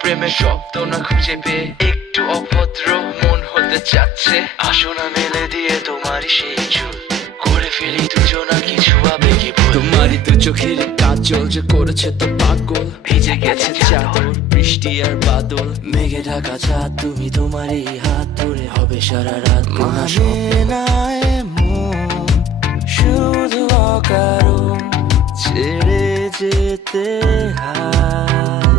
প্রেমের শব্দ না খুঁজে পেয়ে একটু অভদ্র মন হতে চাচ্ছে। আসো না মেলে দিয়ে তোমারই সেই চুল, করে ফেলি দুজনা কিছু আবেগী ভুল। তোমারই দু চোখের কাজল যে করেছে তো পাগল, ভিজে গেছে চাদর বৃষ্টি আর বাদল, মেঘে ঢাকা চাঁদ তুমি তোমারই হাত ধরে হবে সারা রাত। মানে না এমন শুধু অকারণ ছেড়ে যেতে হয়।